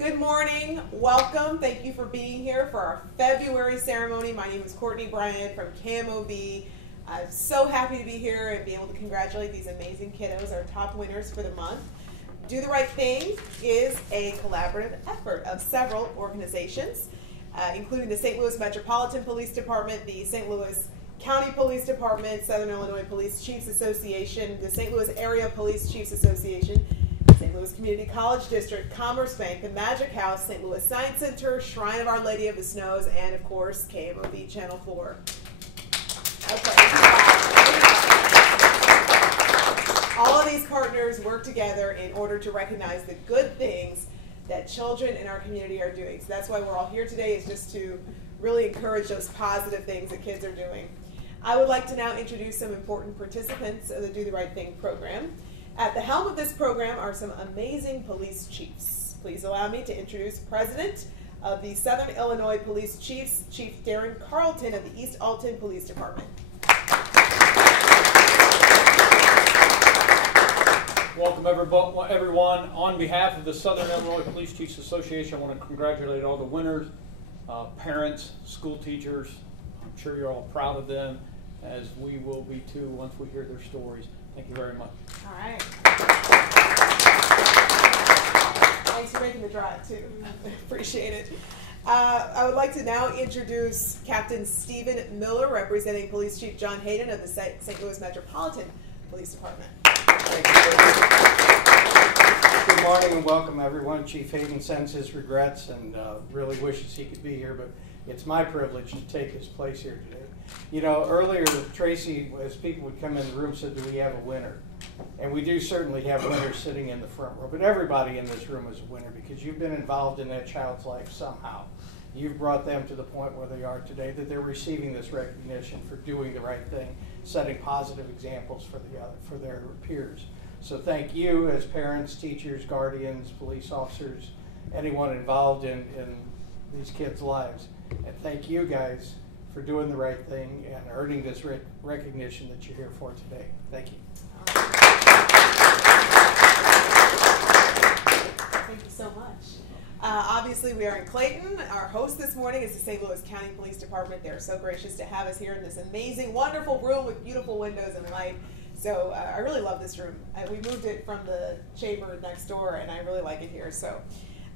Good morning, welcome. Thank you for being here for our February ceremony. My name is Courtney Bryant from KMOV. I'm so happy to be here and be able to congratulate these amazing kiddos, our top winners for the month. Do the Right Thing is a collaborative effort of several organizations, including the St. Louis Metropolitan Police Department, the St. Louis County Police Department, Southern Illinois Police Chiefs Association, the St. Louis Area Police Chiefs Association, St. Louis Community College District, Commerce Bank, the Magic House, St. Louis Science Center, Shrine of Our Lady of the Snows, and of course, KMOV Channel 4. Okay. All of these partners work together in order to recognize the good things that children in our community are doing. So that's why we're all here today, is just to really encourage those positive things that kids are doing. I would like to now introduce some important participants of the Do the Right Thing program. At the helm of this program are some amazing police chiefs. Please allow me to introduce President of the Southern Illinois Police Chiefs, Chief Darren Carlton of the East Alton Police Department. Welcome everyone. On behalf of the Southern Illinois Police Chiefs Association, I want to congratulate all the winners, parents, school teachers. I'm sure you're all proud of them, as we will be too once we hear their stories. Thank you very much. All right. Thanks for making the drive too. Appreciate it. I would like to now introduce Captain Stephen Miller, representing Police Chief John Hayden of the St. Louis Metropolitan Police Department. Thank you. Good morning and welcome everyone. Chief Hayden sends his regrets and really wishes he could be here, but it's my privilege to take his place here today. You know, earlier Tracy, as people would come in the room, said, do we have a winner? And we do certainly have winners sitting in the front row, but everybody in this room is a winner because you've been involved in that child's life somehow. You've brought them to the point where they are today, that they're receiving this recognition for doing the right thing, setting positive examples for their peers. So thank you as parents, teachers, guardians, police officers, anyone involved in these kids' lives. And thank you guys for doing the right thing and earning this recognition that you're here for today. Thank you. Thank you so much. Obviously, we are in Clayton. Our host this morning is the St. Louis County Police Department. They're so gracious to have us here in this amazing, wonderful room with beautiful windows and light. So I really love this room. We moved it from the chamber next door, and I really like it here. So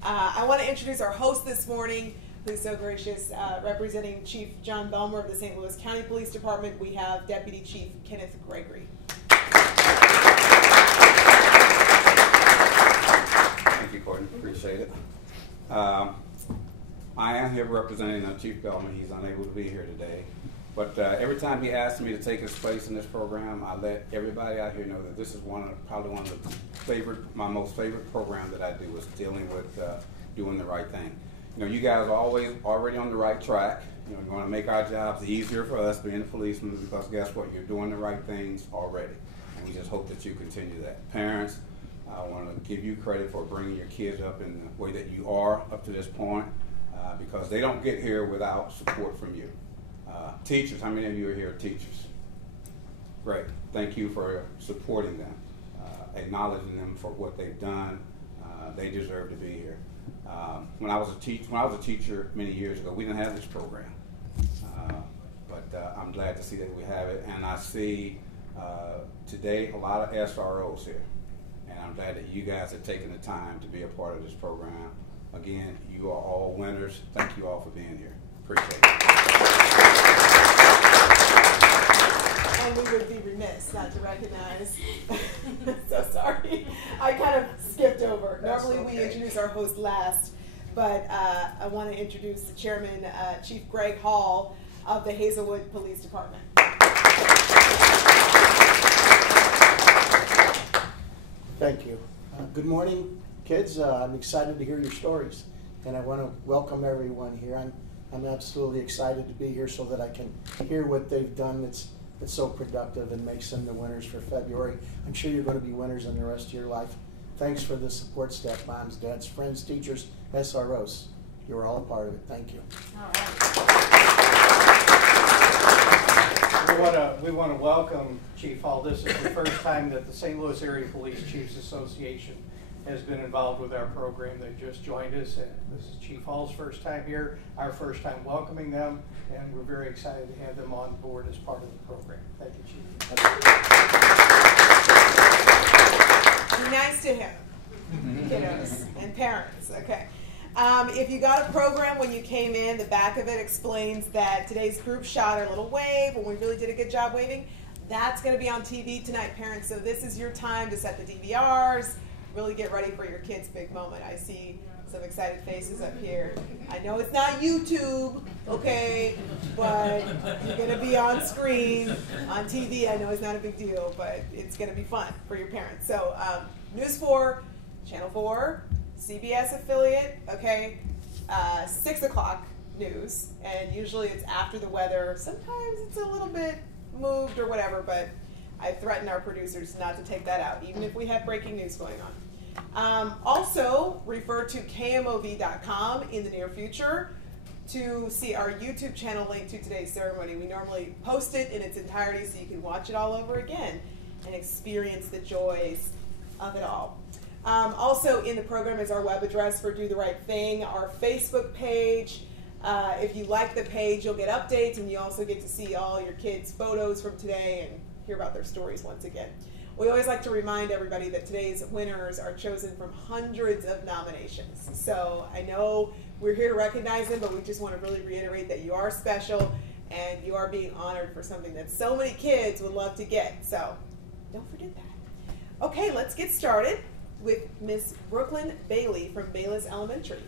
I want to introduce our host this morning, who's so gracious, representing Chief John Belmer of the St. Louis County Police Department. We have Deputy Chief Kenneth Gregory. Thank you, Courtney. Appreciate it. I am here representing Chief Belmer. He's unable to be here today. But every time he asks me to take his place in this program, I let everybody out here know that this is probably one of the my most favorite programs that I do, is dealing with doing the right thing. You know, you guys are already on the right track. You know, you're going to make our jobs easier for us being a policeman, because guess what? You're doing the right things already. And we just hope that you continue that. Parents, I want to give you credit for bringing your kids up in the way that you are up to this point, because they don't get here without support from you. Teachers, how many of you are here teachers? Great. Thank you for supporting them, acknowledging them for what they've done. They deserve to be here. When I was a teacher many years ago, we didn't have this program, but I'm glad to see that we have it. And I see today a lot of SROs here, and I'm glad that you guys have taken the time to be a part of this program. Again, you are all winners. Thank you all for being here. Appreciate it. And we would be remiss not to recognize, so sorry, I kind of skipped over. Normally we introduce our host last, but I want to introduce the chairman, Chief Greg Hall of the Hazelwood Police Department. Thank you. Good morning, kids. I'm excited to hear your stories, and I want to welcome everyone here. I'm absolutely excited to be here so that I can hear what they've done that's so productive and makes them the winners for February. I'm sure you're going to be winners in the rest of your life. Thanks for the support staff, moms, dads, friends, teachers, SROs. You're all a part of it. Thank you. All right. We want to welcome Chief Hall. This is the first time that the St. Louis Area Police Chiefs Association has been involved with our program. They just joined us, and this is Chief Hall's first time here, our first time welcoming them, and we're very excited to have them on board as part of the program. Thank you, Chief. Be nice to him, kiddos and parents. Okay. If you got a program when you came in, the back of it explains that today's group shot our little wave when we really did a good job waving. That's going to be on TV tonight, parents. So this is your time to set the DVRs, really get ready for your kids' big moment. I see some excited faces up here. I know it's not YouTube, okay, but you're going to be on screen, on TV. I know it's not a big deal, but it's going to be fun for your parents. So News 4, Channel 4, CBS affiliate, okay, 6 o'clock news, and usually it's after the weather. Sometimes it's a little bit moved or whatever, but I threaten our producers not to take that out, even if we have breaking news going on. Also, refer to KMOV.com in the near future to see our YouTube channel linked to today's ceremony. We normally post it in its entirety so you can watch it all over again and experience the joys of it all. Also in the program is our web address for Do the Right Thing, our Facebook page. If you like the page, you'll get updates, and you also get to see all your kids' photos from today and hear about their stories once again. We always like to remind everybody that today's winners are chosen from hundreds of nominations. So I know we're here to recognize them, but we just want to really reiterate that you are special and you are being honored for something that so many kids would love to get. So don't forget that. Okay, let's get started with Miss Brooklyn Bailey from Bayless Elementary.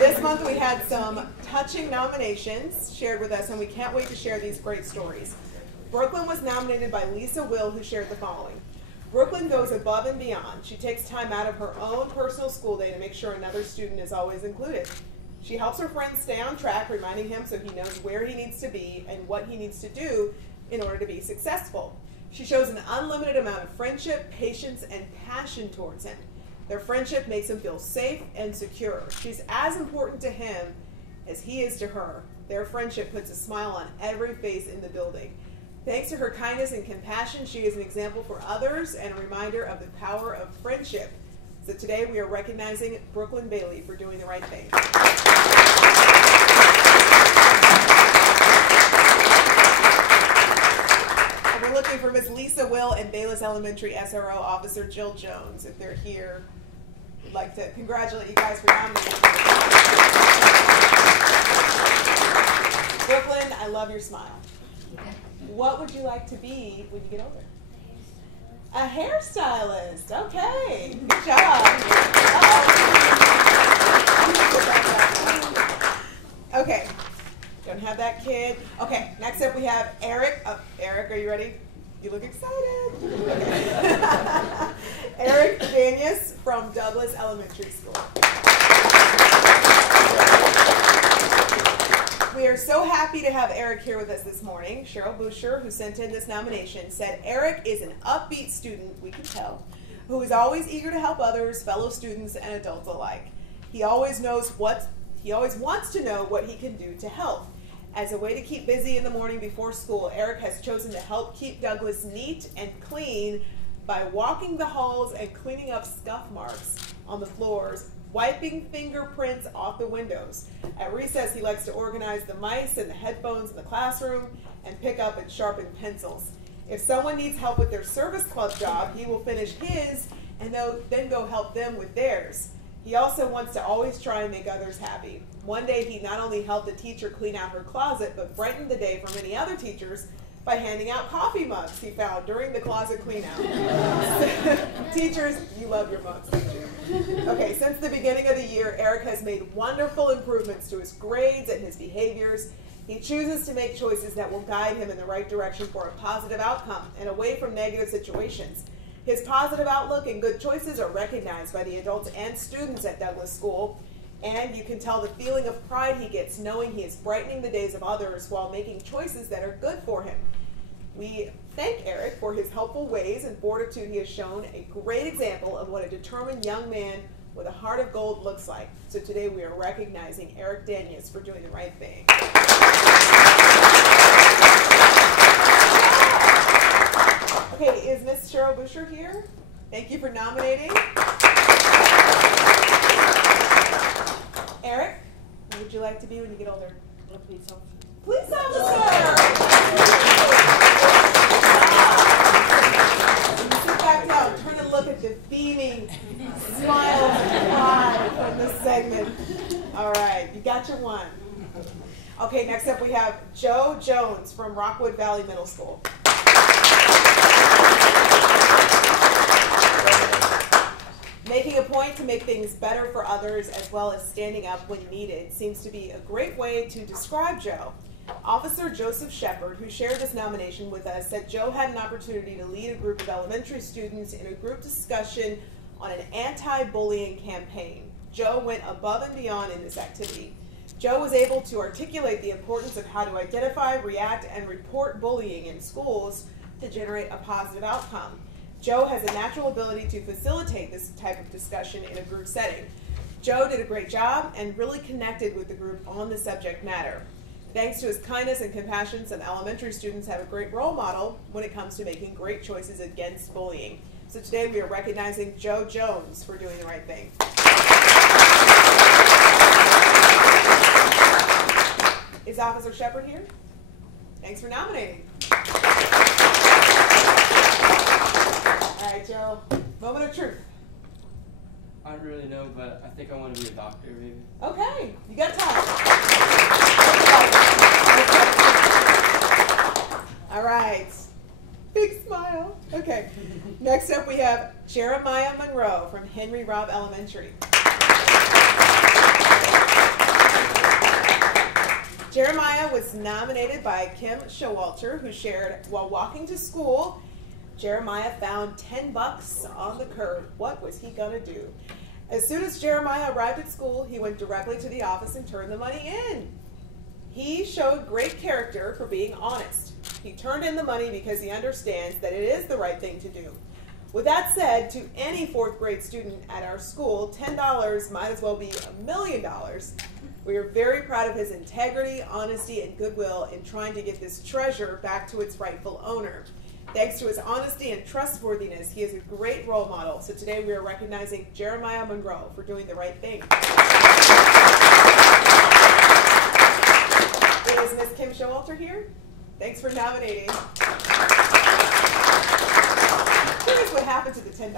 This month we had some touching nominations shared with us, and we can't wait to share these great stories. Brooklyn was nominated by Lisa Will, who shared the following. Brooklyn goes above and beyond. She takes time out of her own personal school day to make sure another student is always included. She helps her friend stay on track, reminding him so he knows where he needs to be and what he needs to do in order to be successful. She shows an unlimited amount of friendship, patience, and passion towards him. Their friendship makes him feel safe and secure. She's as important to him as he is to her. Their friendship puts a smile on every face in the building. Thanks to her kindness and compassion, she is an example for others and a reminder of the power of friendship. So today we are recognizing Brooklyn Bailey for doing the right thing. And we're looking for Miss Lisa Will and Bayless Elementary SRO Officer Jill Jones. If they're here, we'd like to congratulate you guys for nominating. Brooklyn, I love your smile. What would you like to be when you get older? A hairstylist. Okay. Good job. Okay. Don't have that kid. Okay. Next up we have Eric. Eric, are you ready? You look excited. Okay. Eric Danius from Douglas Elementary School. We are so happy to have Eric here with us this morning. Cheryl Boucher, who sent in this nomination, said Eric is an upbeat student, we can tell, who is always eager to help others, fellow students, and adults alike. He always wants to know what he can do to help. As a way to keep busy in the morning before school, Eric has chosen to help keep Douglas neat and clean by walking the halls and cleaning up scuff marks on the floors, wiping fingerprints off the windows. At recess, he likes to organize the mice and the headphones in the classroom and pick up and sharpen pencils. If someone needs help with their service club job, he will finish his and then go help them with theirs. He also wants to always try and make others happy. One day, he not only helped a teacher clean out her closet, but brightened the day for many other teachers by handing out coffee mugs he found during the closet clean out. Teachers, you love your mugs, don't you? Okay, since the beginning of the year, Eric has made wonderful improvements to his grades and his behaviors. He chooses to make choices that will guide him in the right direction for a positive outcome and away from negative situations. His positive outlook and good choices are recognized by the adults and students at Douglas School, and you can tell the feeling of pride he gets knowing he is brightening the days of others while making choices that are good for him. We thank Eric for his helpful ways and fortitude. He has shown a great example of what a determined young man with a heart of gold looks like. So today we are recognizing Eric Danius for doing the right thing. Okay, is Miss Cheryl Busher here? Thank you for nominating. Eric, what would you like to be when you get older? A police officer. Police officer! Sit back down, turn and look at the beaming smile and pride from this segment. All right, you got your one. Okay, next up we have Joe Jones from Rockwood Valley Middle School. Making a point to make things better for others as well as standing up when needed seems to be a great way to describe Joe. Officer Joseph Shepard, who shared this nomination with us, said Joe had an opportunity to lead a group of elementary students in a group discussion on an anti-bullying campaign. Joe went above and beyond in this activity. Joe was able to articulate the importance of how to identify, react, and report bullying in schools to generate a positive outcome. Joe has a natural ability to facilitate this type of discussion in a group setting. Joe did a great job and really connected with the group on the subject matter. Thanks to his kindness and compassion, some elementary students have a great role model when it comes to making great choices against bullying. So today we are recognizing Joe Jones for doing the right thing. Is Officer Shepard here? Thanks for nominating. All right, Joe, moment of truth. I don't really know, but I think I want to be a doctor, maybe. Okay, you got time. All right, big smile. Okay, next up we have Jeremiah Monroe from Henry Robb Elementary. Jeremiah was nominated by Kim Showalter, who shared, while walking to school, Jeremiah found $10 on the curb. What was he gonna do? As soon as Jeremiah arrived at school, he went directly to the office and turned the money in. He showed great character for being honest. He turned in the money because he understands that it is the right thing to do. With that said, to any fourth grade student at our school, $10 might as well be $1 million. We are very proud of his integrity, honesty, and goodwill in trying to get this treasure back to its rightful owner. Thanks to his honesty and trustworthiness, he is a great role model. So today we are recognizing Jeremiah Monroe for doing the right thing. Is Miss Kim Showalter here? Thanks for nominating. Curious what happened to the $10.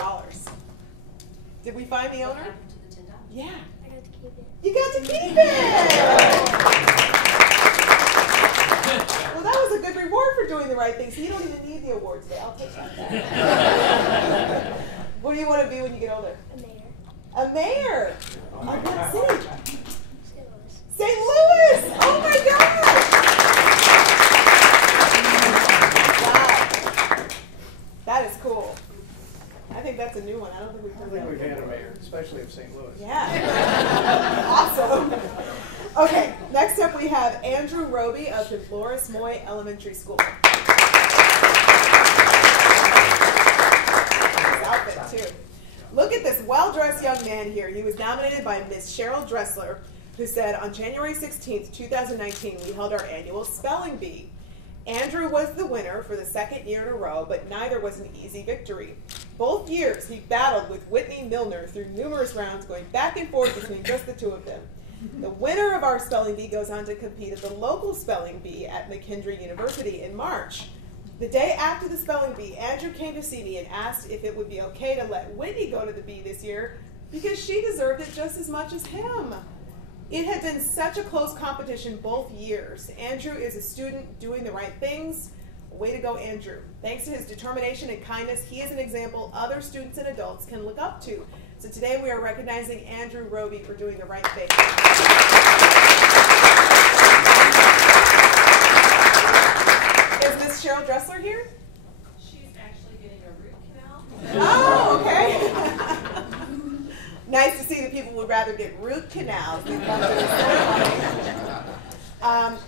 Did we find the owner? What happened to the $10? Yeah. I got to keep it. You got to keep it! Well, that was a good reward for doing the right thing, so you don't even need the award today. I'll take that. What do you want to be when you get older? A mayor. A mayor? Of what city? St. Louis. St. Louis! Oh my gosh! Wow. That is cool. I think that's a new one. I don't think we've I heard think that we've before. had a mayor, especially of St. Louis. Yeah. Awesome. Okay, next up we have Andrew Roby of the Dolores Moy Elementary School. His outfit too. Look at this well-dressed young man here. He was nominated by Miss Cheryl Dressler, who said, on January 16th, 2019, we held our annual spelling bee. Andrew was the winner for the second year in a row, but neither was an easy victory. Both years, he battled with Whitney Milner through numerous rounds, going back and forth between just the two of them. The winner of our spelling bee goes on to compete at the local spelling bee at McKendree University in March. The day after the spelling bee, Andrew came to see me and asked if it would be okay to let Whitney go to the bee this year because she deserved it just as much as him. It had been such a close competition both years. Andrew is a student doing the right things. Way to go, Andrew. Thanks to his determination and kindness, he is an example other students and adults can look up to. So today we are recognizing Andrew Roby for doing the right thing. Is Miss Cheryl Dressler here? She's actually getting a root canal. Oh, okay. Nice to see that people would rather get root canals than come to the ceremony.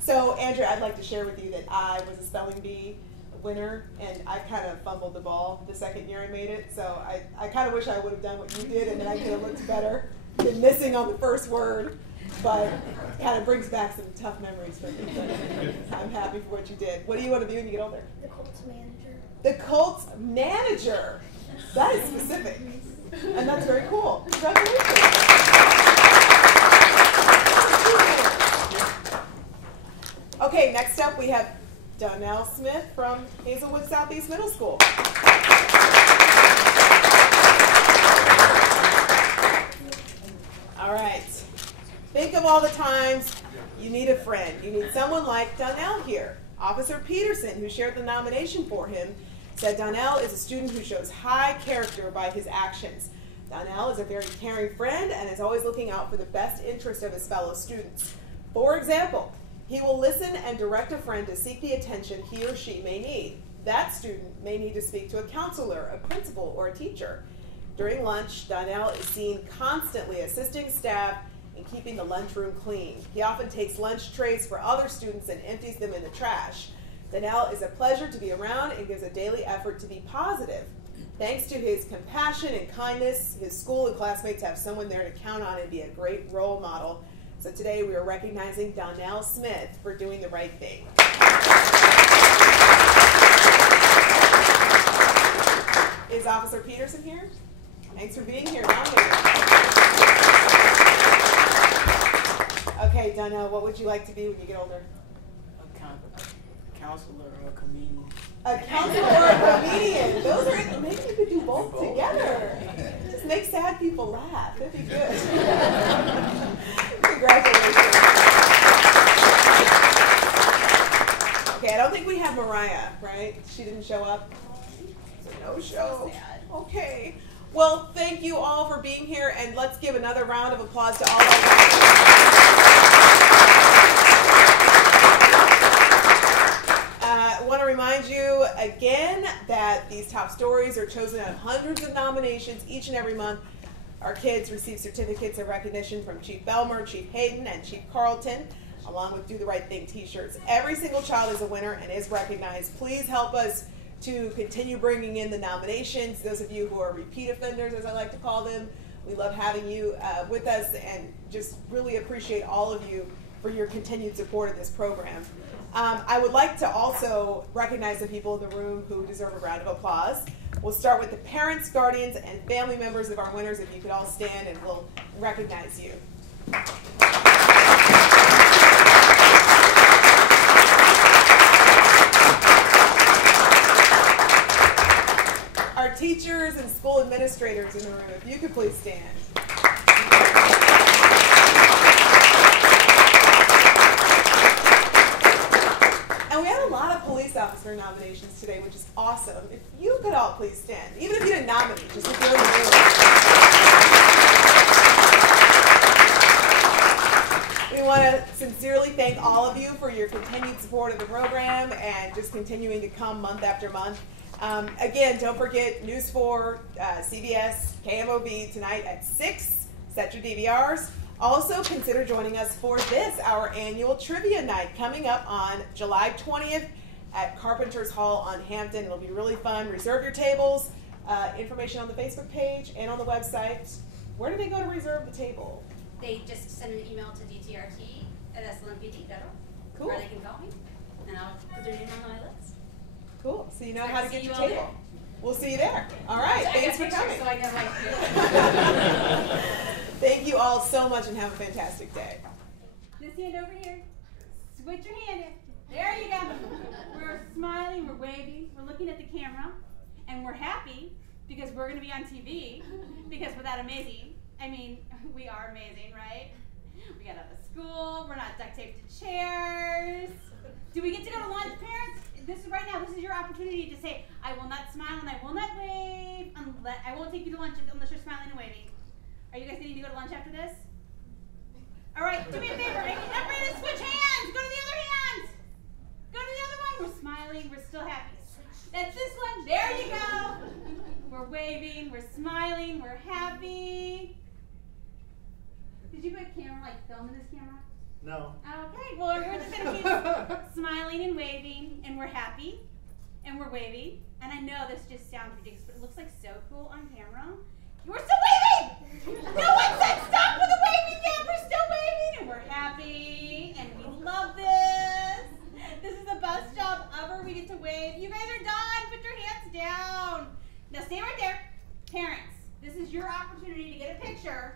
So, Andrew, I'd like to share with you that I was a spelling bee winner, and I kind of fumbled the ball the second year I made it. So I kind of wish I would have done what you did, and then I could have looked better than missing on the first word. But it kind of brings back some tough memories for me. But I'm happy for what you did. What do you want to be when you get older? The Colts manager. the Colts manager. That is specific. And that's very cool. Congratulations. Okay, next up we have Donnell Smith from Hazelwood Southeast Middle School. All right. Think of all the times you need a friend. You need someone like Donnell here. Officer Peterson, who shared the nomination for him, said Donnell is a student who shows high character by his actions. Donnell is a very caring friend and is always looking out for the best interest of his fellow students. For example, he will listen and direct a friend to seek the attention he or she may need. That student may need to speak to a counselor, a principal, or a teacher. During lunch, Donnell is seen constantly assisting staff in keeping the lunchroom clean. He often takes lunch trays for other students and empties them in the trash. Donnell is a pleasure to be around and gives a daily effort to be positive. Thanks to his compassion and kindness, his school and classmates have someone there to count on and be a great role model. So today we are recognizing Donnell Smith for doing the right thing. Is Officer Peterson here? Thanks for being here. Okay, Donnell, what would you like to be when you get older? A counselor or a comedian. A counselor or a comedian. Those are, maybe you could do both together. Just make sad people laugh. That'd be good. Congratulations. Okay, I don't think we have Mariah, right? She didn't show up. So no show. Okay. Well, thank you all for being here, and let's give another round of applause to all of I want to remind you again that these top stories are chosen out of hundreds of nominations each and every month. Our kids receive certificates of recognition from Chief Belmer, Chief Hayden, and Chief Carlton, along with Do the Right Thing t-shirts. Every single child is a winner and is recognized. Please help us to continue bringing in the nominations. Those of you who are repeat offenders, as I like to call them, we love having you with us and just really appreciate all of you for your continued support of this program. I would like to also recognize the people in the room who deserve a round of applause. We'll start with the parents, guardians, and family members of our winners. If you could all stand and we'll recognize you. Our teachers and school administrators in the room, if you could please stand. And we had a lot of police officer nominations today, which is awesome. If you could all please stand, even if you didn't nominate, just if you're in the room. We want to sincerely thank all of you for your continued support of the program and just continuing to come month after month. Again, don't forget News 4, CBS, KMOV tonight at 6. Set your DVRs. Also, consider joining us for this, our annual trivia night, coming up on July 20th at Carpenter's Hall on Hampton. It'll be really fun. Reserve your tables. Information on the Facebook page and on the website. Where do they go to reserve the table? They just send an email to dtrt@slmpd.org. Cool. Or they can call me, and I'll put their name on my list. Cool. So you know So I how to can get see your you all table. there. We'll see you there. All right. I Thanks for got pictures, coming. so I know Thank you all so much and have a fantastic day. This hand over here. Switch your hand in. There you go. We're smiling, we're waving, we're looking at the camera, and we're happy because we're going to be on TV because we're that amazing. I mean, we are amazing, right? We got out of school, we're not duct taped to chairs. Do we get to go to lunch, parents? This is your opportunity to say, I will not smile and I will not wave. I won't take you to lunch unless you're smiling and waving. Are you guys needing to go to lunch after this? All right, do me a favor. Everybody switch hands. Go to the other hand. Go to the other one. We're smiling. We're still happy. That's this one. There you go. We're waving. We're smiling. We're happy. Did you put camera, like film in this camera? No. Okay, well, we're just going to keep smiling and waving, and we're happy, and we're waving. And I know this just sounds ridiculous, but it looks like so cool on camera. We're still waving! No one said stop with the waving yet! We're still waving, and we're happy, and we love this. This is the best job ever. We get to wave. You guys are done. Put your hands opportunity to get a picture